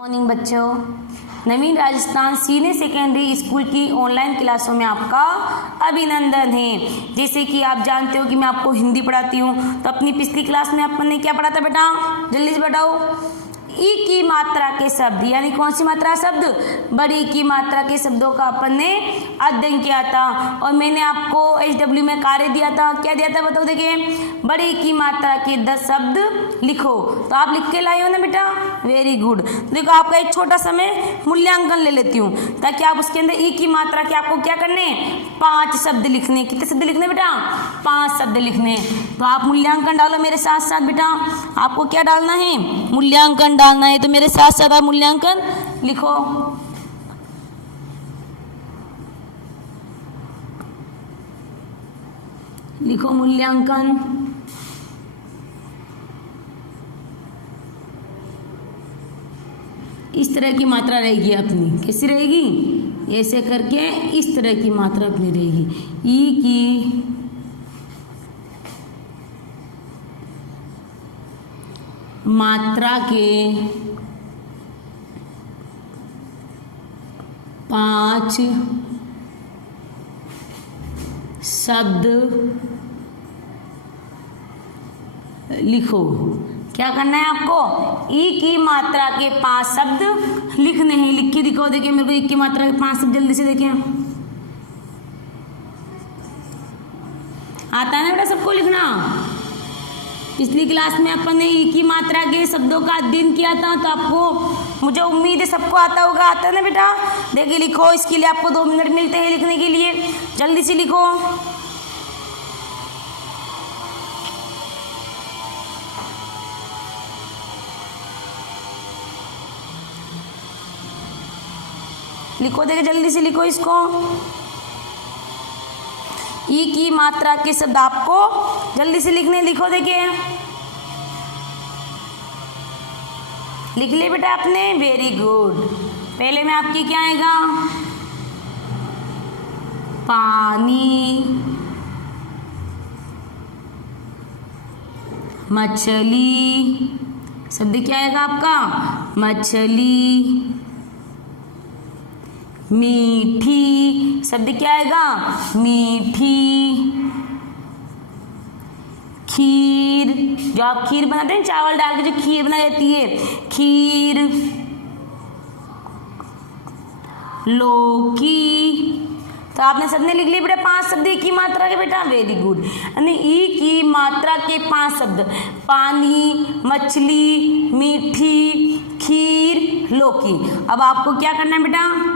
Morning बच्चों, नवीन Rajasthan senior secondary school की online क्लासों में आपका अभिनंदन है। जैसे कि आप जानते हो कि मैं आपको हिंदी पढ़ाती हूँ, तो अपनी पिछली क्लास में अपन ने क्या पढ़ा था बेटा, जल्दी से बताओ। ई की मात्रा के शब्द, यानी कौन सी मात्रा शब्द, बड़ी की मात्रा के शब्दों का अपन ने अध्ययन किया था। और मैंने आपको HW में कार्य दिया था, क्या दिया था बताओ। देखिए, बड़ी की मात्रा के 10 शब्द लिखो, तो आप लिख के लाई हो ना बेटा, वेरी गुड। देखो, आपका एक छोटा सा मैं मूल्यांकन ले लेती हूँ, ताकि आप उसके अंदर ई की मात्रा के आपको क्या करने, 5 शब्द लिखने। कितने शब्द लिखने बेटा, 5 शब्द लिखने। तो आप मूल्यांकन डालो मेरे साथ साथ बेटा। आपको क्या डालना है, मूल्यांकन डालना है, तो मेरे साथ साथ आप मूल्यांकन लिखो। लिखो मूल्यांकन। इस तरह की मात्रा रहेगी अपनी, कैसी रहेगी, ऐसे करके इस तरह की मात्रा अपनी रहेगी। ई की मात्रा के 5 शब्द लिखो। क्या करना है आपको, ई की मात्रा के 5 शब्द लिखने हैं। लिख के दिखाओ। देखिए मेरे को ई की मात्रा के 5 शब्द जल्दी से देखें। आता है ना बेटा सबको लिखना। पिछली क्लास में अपन ने ई की मात्रा के शब्दों का अध्ययन किया था, तो आपको, मुझे उम्मीद है सबको आता होगा। आता है ना बेटा। देखिए लिखो, इसके लिए आपको 2 मिनट मिलते हैं लिखने के लिए, जल्दी से लिखो। लिखो, देखिए जल्दी से लिखो इसको। ई की मात्रा के शब्द आपको जल्दी से लिखने, लिखो। देखिए लिख लिए बेटा आपने, वेरी गुड। पहले में आपकी क्या आएगा, पानी, मछली, शब्द क्या आएगा आपका, मछली। मीठी, शब्द क्या आएगा, मीठी। खीर, जो आप खीर बनाते हैं चावल डाल के जो खीर बनाई जाती है, खीर। लौकी। तो आपने सबने लिख लिए बेटा 5 शब्द ई की मात्रा के बेटा, वेरी गुड। यानी ई की मात्रा के 5 शब्द, पानी, मछली, मीठी, खीर, लौकी। अब आपको क्या करना है बेटा,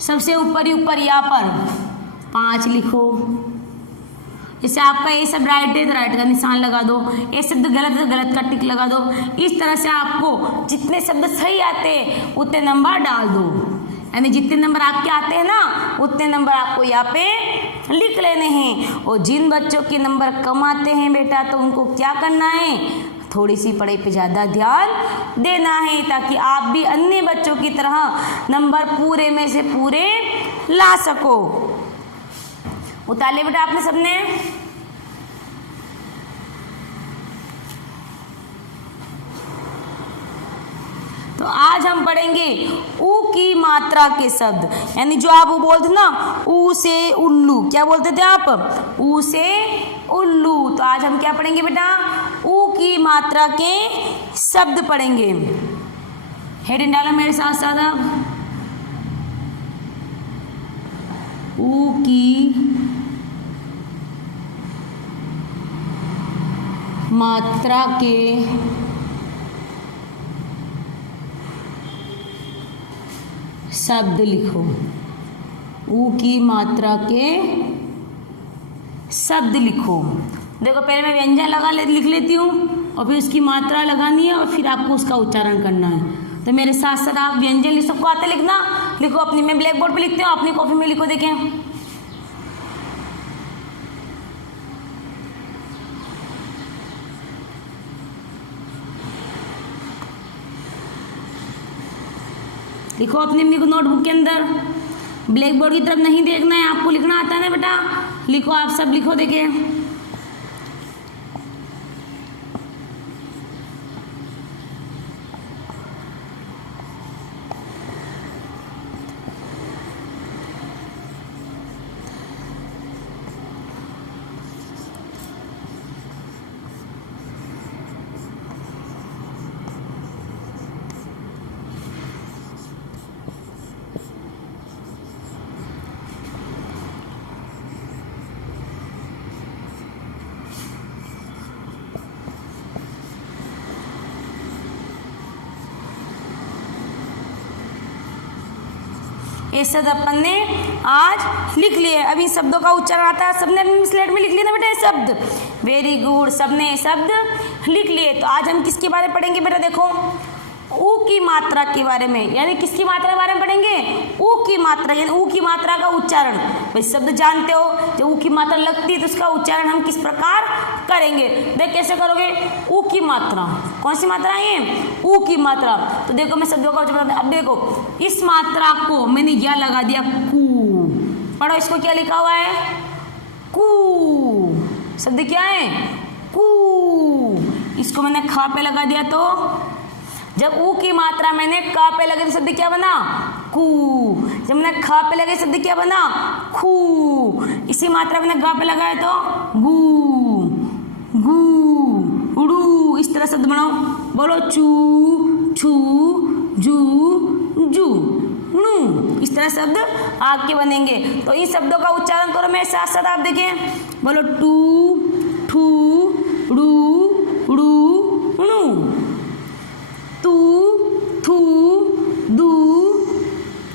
सबसे ऊपर ही ऊपर यहाँ पर 5 लिखो। जैसे आपका ये सब राइट है तो राइट का निशान लगा दो, ये शब्द गलत है तो गलत का टिक लगा दो। इस तरह से आपको जितने शब्द सही आते हैं उतने नंबर डाल दो। यानी जितने नंबर आपके आते हैं ना, उतने नंबर आपको यहाँ पे लिख लेने हैं। और जिन बच्चों के नंबर कम आते हैं बेटा, तो उनको क्या करना है, थोड़ी सी पढ़ाई पे ज़्यादा ध्यान देना है, ताकि आप भी अन्य बच्चों की तरह नंबर पूरे में से पूरे ला सको। उतार लिया बेटा आपने सबने। तो आज हम पढ़ेंगे ऊ की मात्रा के शब्द, यानी जो आप वो बोलते ना, ऊ से उल्लू, क्या बोलते थे आप, ऊ से उल्लू। तो आज हम क्या पढ़ेंगे बेटा, ऊ की मात्रा के शब्द पढ़ेंगे। हेडिंग डालो मेरे साथ साथ आप। ऊ की मात्रा के शब्द लिखो। ऊ की मात्रा के शब्द लिखो। देखो पहले मैं व्यंजन लिख लेती हूँ, और फिर उसकी मात्रा लगानी है, और फिर आपको उसका उच्चारण करना है। तो मेरे साथ साथ आप व्यंजन सबको आते लिखना, लिखो अपनी, मैं ब्लैक बोर्ड पे लिखती हूँ, अपनी कॉपी में लिखो। देखें लिखो अपनी नोटबुक के अंदर। ब्लैक बोर्ड की तरफ नहीं देखना है, आपको लिखना आता है ना बेटा, लिखो आप सब लिखो। देखिए ये शब्द अपन ने आज लिख लिए। अभी शब्दों का उच्चारण आता है, सबने अपनी स्लेट में लिख लिया ना बेटा ये शब्द। वेरी गुड, सबने ये शब्द लिख लिए। तो आज हम किसके बारे में पढ़ेंगे बेटा? देखो, ऊ की मात्रा के बारे में, यानी किसकी मात्रा के बारे में पढ़ेंगे? ऊ की मात्रा, यानी ऊ की मात्रा का उच्चारण। भाई शब्द जानते हो, जब ऊ की मात्रा लगती है तो उसका उच्चारण हम किस प्रकार करेंगे? देख कैसे करोगे? ऊ की मात्रा, कौन सी मात्रा है ये? ऊ की मात्रा। तो देखो मैं शब्दों का उच्चारण, अब देखो इस मात्रा को मैंने या लगा दिया कू, पढ़ो इसको क्या लिखा हुआ है? कू। शब्द क्या है? कू। इसको मैंने खा पे लगा दिया तो जब ऊ की मात्रा मैंने का पे लगे तो शब्द क्या बना? कू। जब मैंने खा पे लगे शब्द क्या बना? खू। इसी मात्रा मैंने गा पे लगाया तो गू, गू, उड़ू। इस तरह शब्द बनाओ, बोलो चू, छू, जू, जू, नू। इस तरह शब्द आपके बनेंगे। तो इन शब्दों का उच्चारण करो मेरे साथ साथ, आप देखें। बोलो टू, ठू, ड़ू, उड़ू, उणू। तू, थू, दू,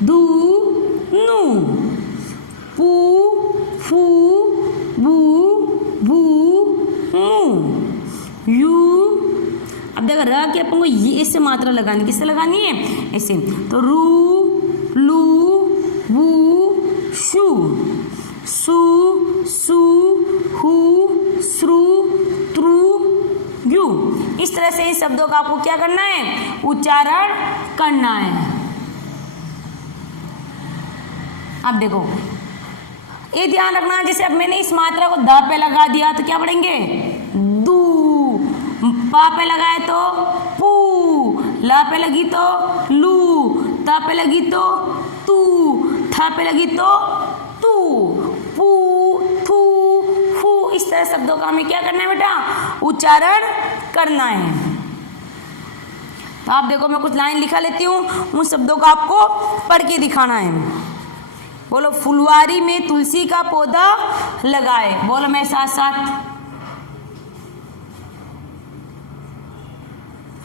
दू, नू। पू, फू, बू, बू, मू। यू। अब देखो र के अपन को ये ऐसे मात्रा लगानी, किससे लगानी है? ऐसे। तो रू, लू, वू, शू, सू, सू, हू, श्रू, त्रु, यू। इस तरह से इन शब्दों का आपको क्या करना है? उच्चारण करना है। अब देखो ये ध्यान रखना, जैसे अब मैंने इस मात्रा को द पे लगा दिया तो क्या पढ़ेंगे? दू। पा पे लगाए तो पू, ला पे लगी तो लू, ता पे लगी तो तू, था पे लगी तो तू, पू, थू, फू। इस तरह शब्दों का हमें क्या करना है बेटा? उच्चारण करना है। तो आप देखो मैं कुछ लाइन लिखा लेती हूँ, उन शब्दों का आपको पढ़ के दिखाना है। बोलो फुलवारी में तुलसी का पौधा लगाए। बोलो मेरे साथ साथ,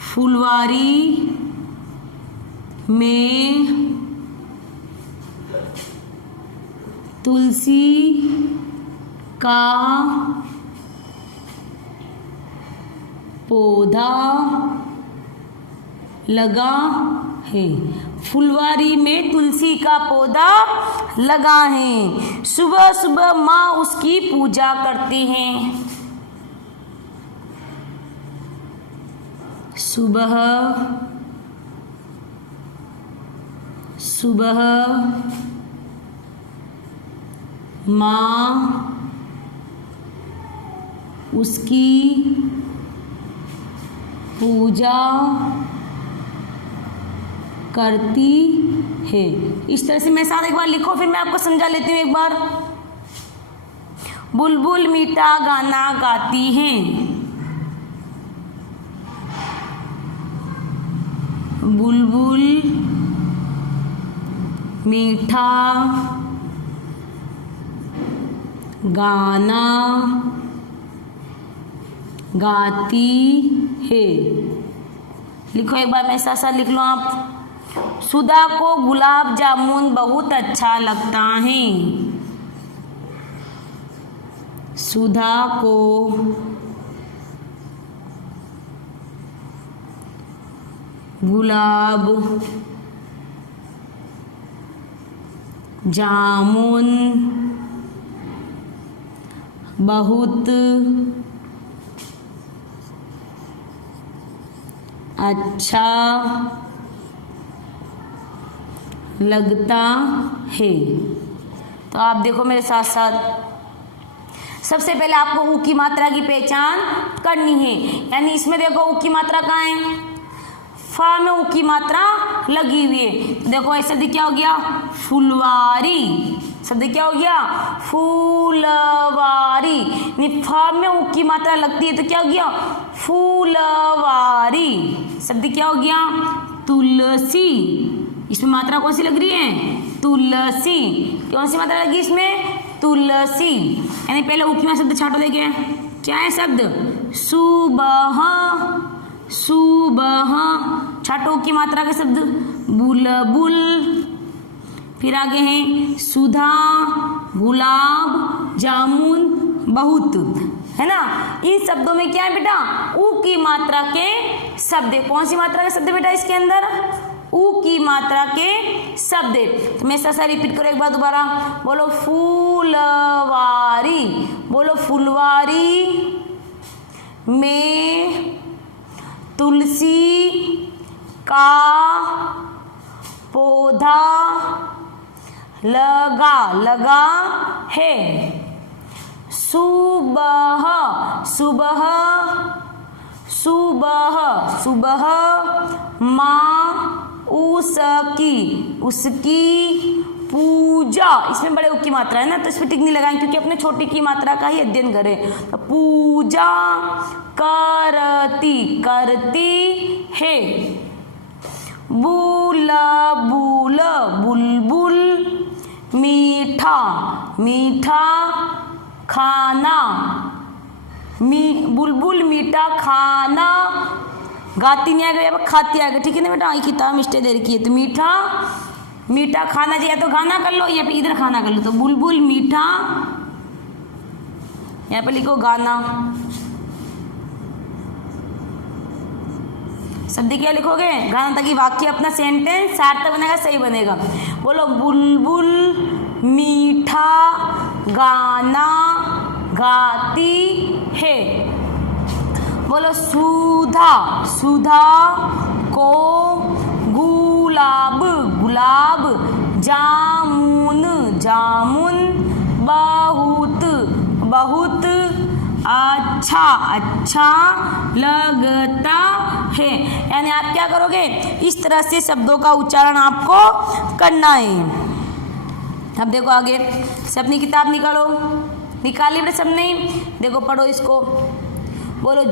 फुलवारी में तुलसी का पौधा लगा है। फुलवारी में तुलसी का पौधा लगा है। सुबह सुबह माँ उसकी पूजा करती हैं। सुबह सुबह माँ उसकी पूजा करती है। इस तरह से मेरे साथ एक बार लिखो, फिर मैं आपको समझा लेती हूँ एक बार। बुलबुल मीठा गाना गाती हैं। बुलबुल मीठा गाना गाती है। लिखो एक बार मेरे साथ साथ लिख लो आप। सुधा को गुलाब जामुन बहुत अच्छा लगता है। सुधा को गुलाब जामुन बहुत अच्छा लगता है। तो आप देखो मेरे साथ साथ, सबसे पहले आपको ऊ की मात्रा की पहचान करनी है। यानी इसमें देखो ऊ की मात्रा कहाँ है? फा में ऊ की मात्रा लगी हुई है। तो देखो ऐसा शब्द क्या हो गया? फुलवारी। शब्द क्या हो गया? फूलवारी। फा में ऊ की मात्रा लगती है तो क्या हो गया? फूलवारी। शब्द क्या हो गया? तुलसी। इसमें मात्रा कौन सी लग रही है? तुलसी। कौन सी मात्रा लगी इसमें? तुलसी। यानी पहले ऊ की मात्रा शब्द छाटो, देखे क्या है शब्द? सुबह। सुबह। छाटो की मात्रा के शब्द। बुलबुल। फिर आगे हैं सुधा, गुलाब, जामुन, बहुत, है ना। इन शब्दों में क्या है बेटा, ऊ की मात्रा के शब्द। कौन सी मात्रा के शब्द बेटा इसके अंदर, ऊ की मात्रा के शब्द। तो मैं ऐसा रिपीट करो एक बार दोबारा, बोलो फूलवारी, बोलो फुलवारी में तुलसी का पौधा लगा है। सुबह सुबह सुबह सुबह माँ उसकी पूजा, इसमें बड़े ऊ की मात्रा है ना, तो इसमें टिक नहीं लगाएंगे क्योंकि अपने छोटी की मात्रा का ही अध्ययन करें। तो पूजा करती है। बुलबुल मीठा खाना, बुलबुल मीठा खाना, गाती नहीं आ गई, अब खाती आ गई, ठीक है ना बेटा, किताब मिस्टेक दे रखी है। तो मीठा खाना चाहिए, तो गाना कर लो या फिर इधर खाना कर लो। तो बुलबुल मीठा, यहाँ पे लिखो गाना। शब्द क्या लिखोगे, गाना, ताकि वाक्य अपना सेंटेंस सार्थक बनेगा, सही बनेगा। बोलो बुलबुल मीठा गाना गाती है। बोलो सुधा को गुलाब जामुन बहुत अच्छा लगता है। यानी आप क्या करोगे, इस तरह से शब्दों का उच्चारण आपको करना है। अब देखो आगे से अपनी किताब निकाली बेटा सबने, देखो पढ़ो इसको। बोलो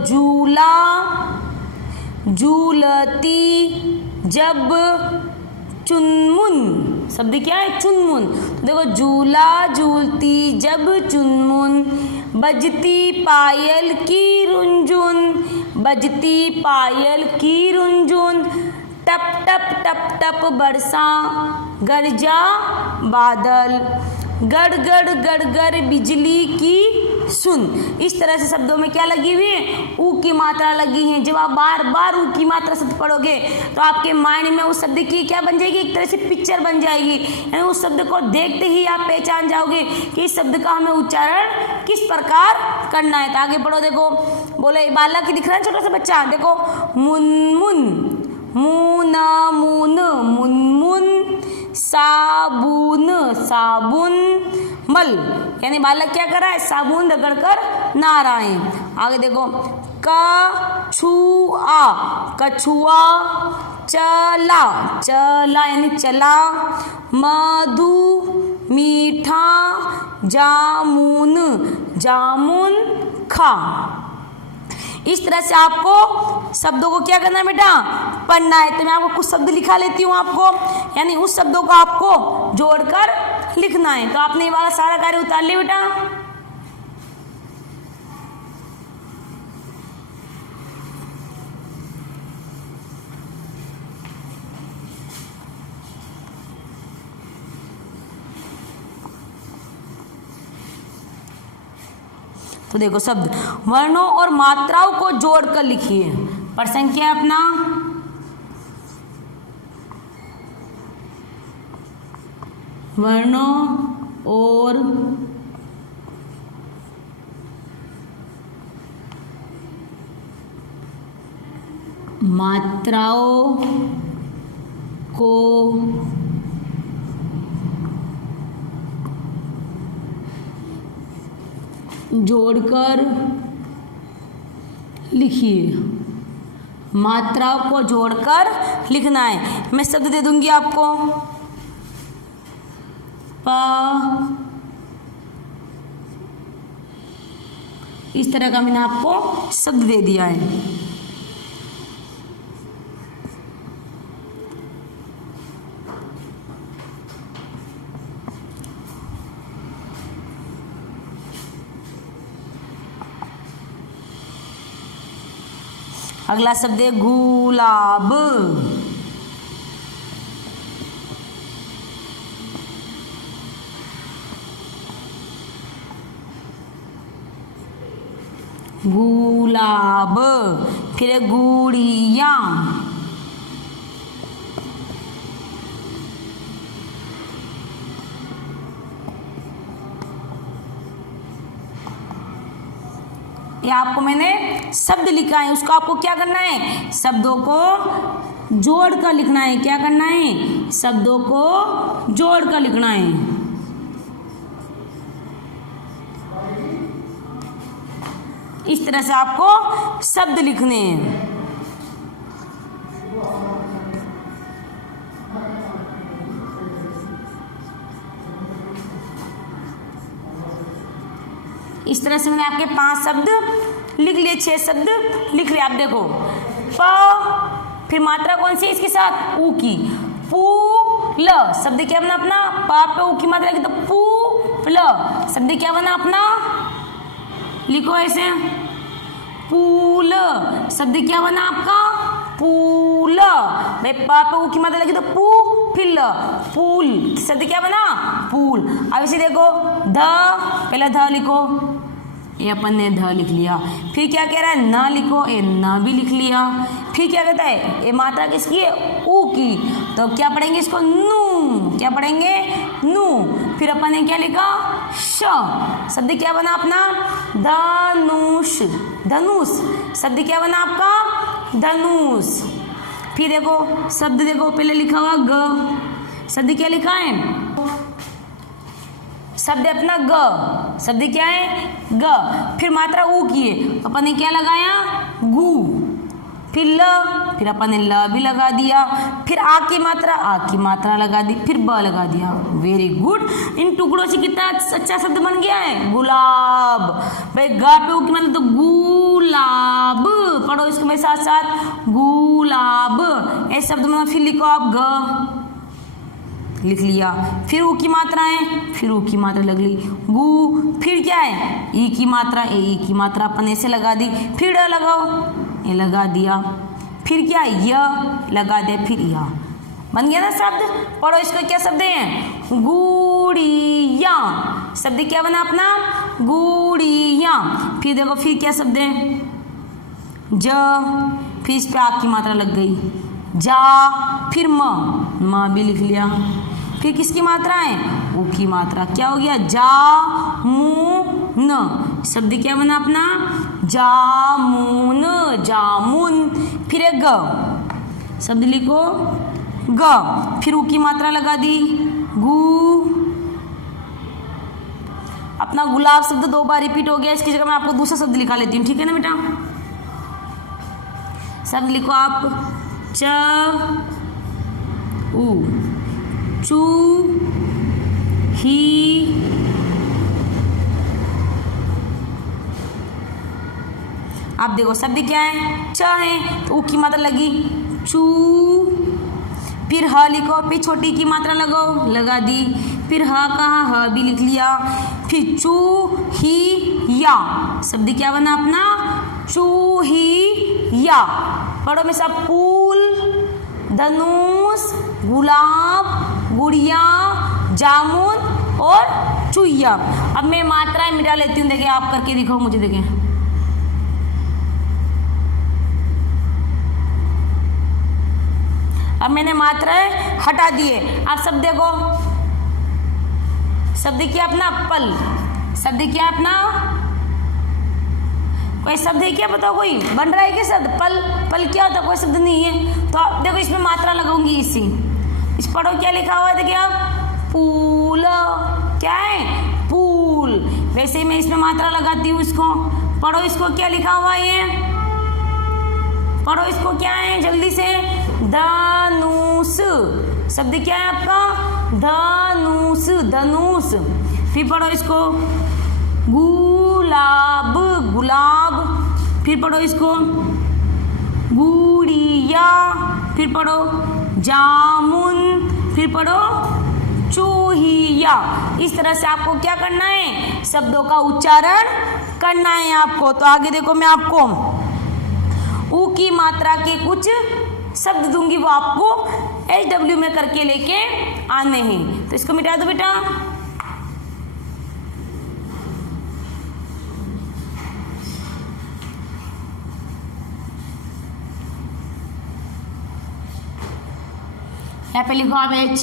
झूलती जब चुनमुन, शब्द क्या है, चुनमुन। तो देखो झूलती जब चुनमुन, बजती पायल की रुंझुन, टप टप बरसा गरजा बादल, गड़ बिजली की सुन। इस तरह से शब्दों में क्या लगी हुई है, ऊ की मात्रा लगी है। जब आप बार बार ऊ की मात्रा शब्द पढ़ोगे तो आपके माइंड में उस शब्द की क्या बन जाएगी, एक तरह से पिक्चर बन जाएगी। यानी उस शब्द को देखते ही आप पहचान जाओगे कि इस शब्द का हमें उच्चारण किस प्रकार करना है। तो आगे पढ़ो, देखो बोले बालक की दिख रहा है छोटा सा बच्चा, देखो मुनमुन, मुनमुन, साबुन मल, यानी बालक क्या कर रहा है, साबुन रगड़कर नहा रहा है। आगे देखो कछुआ चला यानी चला, मधु मीठा, जामुन खा। इस तरह से आपको शब्दों को क्या करना है बेटा, पढ़ना है। तो मैं आपको कुछ शब्द लिखा लेती हूँ आपको, यानी उस शब्दों को आपको जोड़कर लिखना है। तो आपने ये वाला सारा कार्य उतार लिया बेटा। तो देखो शब्द वर्णों और मात्राओं को जोड़कर लिखिए। प्रश्न क्या है अपना, वर्णों और मात्राओं को जोड़कर लिखिए। मात्राओं को जोड़कर लिखना है। मैं शब्द दे दूंगी आपको, इस तरह का मैंने आपको शब्द दे दिया है। अगला शब्द है गुलाब। गुलाब, फिर गुड़िया, ये आपको मैंने शब्द लिखा है, उसको आपको क्या करना है, शब्दों को जोड़ कर लिखना है। क्या करना है, शब्दों को जोड़ कर लिखना है। इस तरह से आपको शब्द लिखने हैं। इस तरह से मैंने आपके 5 शब्द लिख लिए, 6 शब्द लिख लिए। आप देखो प, फिर मात्रा कौन सी है इसके साथ, ऊ की, पू ल, शब्द क्या बना अपना, पा पे ऊ की मात्रा लगी तो पू ल, शब्द क्या बना अपना, लिखो ऐसे, पूल, शब्द क्या बना आपका, पूल, भाई पा पे ऊ की मात्रा लगी तो पू, फिर ल, पूल, शब्द क्या बना, पूल। अब इसे देखो ध, पहले ध लिखो, ये अपन ने ध लिख लिया। फिर क्या कह रहा है, न लिखो, ये न भी लिख लिया। फिर क्या कहता है, ये मात्रा किसकी है, ऊ की, तो क्या पढ़ेंगे इसको, नू, क्या पढ़ेंगे, नू। फिर अपन ने क्या लिखा, श, शब्द क्या बना अपना, धनुष, धनुष, शब्द क्या बना आपका, धनुष। फिर देखो शब्द देखो, पहले लिखा हुआ ग, शब्द क्या लिखा है, शब्द अपना ग, शब्द क्या है, ग। फिर मात्रा ऊ की है तो अपन ने क्या लगाया, गु। फिर ल, फिर अपन ने ल भी लगा दिया। फिर आ की मात्रा लगा दी, फिर ब लगा दिया। Very good. इन टुकड़ों से कितना अच्छा शब्द बन गया है, गुलाब। भाई ग पे ऊ की मतलब तो गुलाब, पढ़ो इसको मेरे साथ साथ, गुलाब। ऐसे शब्द में फिर लिखो आप, ग लिख लिया। फिर ऊ की मात्रा है, फिर ऊ की मात्रा लग ली, गु। फिर क्या है, ई की मात्रा, ई की मात्रा अपन ऐसे लगा दी। फिर ड लगाओ, ये लगा दिया। फिर क्या, य लगा दे, फिर या, बन गया ना शब्द। पढ़ो इसको, क्या शब्द है, गुड़िया, शब्द क्या बना अपना, गुड़िया। फिर देखो फिर क्या शब्द है, ज, फिर इस पे आ की मात्रा लग गई, जा। फिर म भी लिख लिया। फिर किसकी मात्रा है, ऊ की मात्रा, क्या हो गया, जा मू न, शब्द क्या बना अपना, जामुन, जामुन। फिर एक ग, शब्द लिखो ग। फिर ऊ की मात्रा लगा दी, गु। अपना गुलाब शब्द 2 बार रिपीट हो गया, इसकी जगह मैं आपको दूसरा शब्द लिखा लेती हूँ, ठीक है ना बेटा। शब्द लिखो आप, च ऊ, चू ही, आप देखो शब्द क्या है, च है तो ऊ की मात्रा लगी, चू। फिर ह लिखो, फिर छोटी की मात्रा लगाओ, लगा दी। फिर ह कहा, ह भी लिख लिया। फिर चू ही या, शब्द क्या बना अपना, चूही या। पढ़ो में सब, फूल, धनुष, गुलाब, गुड़िया, जामुन और चुहिया। अब मैं मात्राएं मिटा लेती हूँ, देखिए आप करके दिखाओ मुझे, देखें। अब मैंने मात्राएं हटा दिए। आप सब देखो, शब्द क्या अपना, पल, शब्द क्या अपना, कोई शब्द है क्या, बताओ कोई बन रहा है क्या शब्द, पल, पल क्या होता है, कोई शब्द नहीं है। तो आप देखो इसमें मात्रा लगाऊंगी, इस पढ़ो क्या लिखा हुआ है, देखिए आप, पूल, क्या है, पूल। वैसे ही मैं इसमें मात्रा लगाती हूँ, इसको पढ़ो, इसको क्या लिखा हुआ है, ये पढ़ो, इसको क्या है जल्दी से, धनुष, शब्द क्या है आपका, धनुष, धनुष। फिर पढ़ो इसको, गुलाब, गुलाब। फिर पढ़ो इसको, गुड़िया। फिर पढ़ो जामुन। फिर पढ़ो चूहिया। इस तरह से आपको क्या करना है, शब्दों का उच्चारण करना है आपको। तो आगे देखो, मैं आपको ऊ की मात्रा के कुछ शब्द दूंगी, वो आपको HW में करके लेके आने हैं। तो इसको मिटा दो बेटा। यहाँ पे लिखो आप एच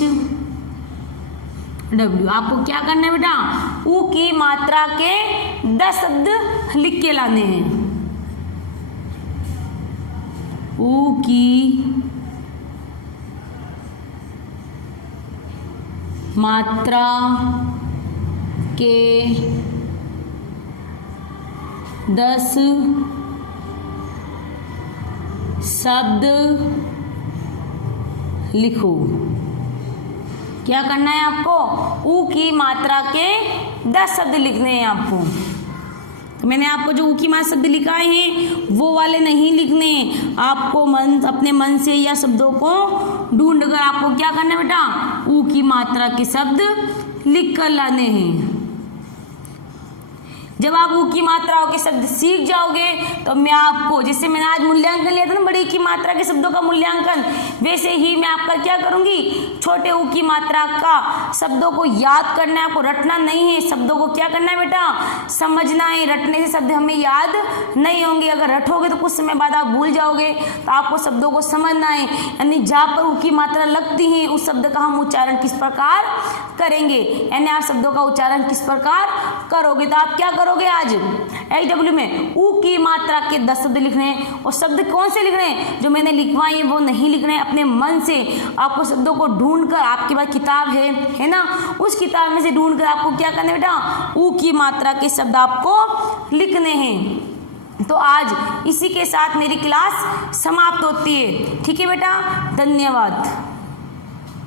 डब्ल्यू। आपको क्या करना है बेटा, ऊ की मात्रा के 10 शब्द लिख के लाने हैं। ऊ की मात्रा के 10 शब्द लिखो। क्या करना है आपको, ऊ की मात्रा के 10 शब्द लिखने हैं आपको। तो मैंने आपको जो ऊ की मात्रा शब्द लिखाए हैं वो वाले नहीं लिखने, आपको अपने मन से या शब्दों को ढूंढकर आपको क्या करना है बेटा, ऊ की मात्रा के शब्द लिख कर लाने हैं। जब आप ऊ की मात्राओं के शब्द सीख जाओगे तो मैं आपको, जैसे मैंने आज मूल्यांकन लिया था ना बड़ी की मात्रा के शब्दों का मूल्यांकन, वैसे ही मैं आपका क्या करूंगी, छोटे ऊ की मात्रा का शब्दों को याद करना है, आपको रटना नहीं है। शब्दों को क्या करना है बेटा, समझना है। रटने से शब्द हमें याद नहीं होंगे, अगर रटोगे तो कुछ समय बाद आप भूल जाओगे। तो आपको शब्दों को समझना है, यानी जहाँ पर ऊ की मात्रा लगती है उस शब्द का हम उच्चारण किस प्रकार करेंगे, यानी आप शब्दों का उच्चारण किस प्रकार करोगे। तो आप क्या करोगे, आज एच में ऊ की मात्रा के 10 शब्द लिखने हैं। और शब्द कौन से लिखने हैं, जो मैंने लिखवाए वो नहीं लिखने हैं, अपने मन से आपको शब्दों को ढूंढकर, आपके पास किताब है ना, उस किताब में से ढूंढकर आपको क्या करना है बेटा, ऊ की मात्रा के शब्द आपको लिखने हैं। तो आज इसी के साथ मेरी क्लास समाप्त होती है। ठीक है बेटा, धन्यवाद।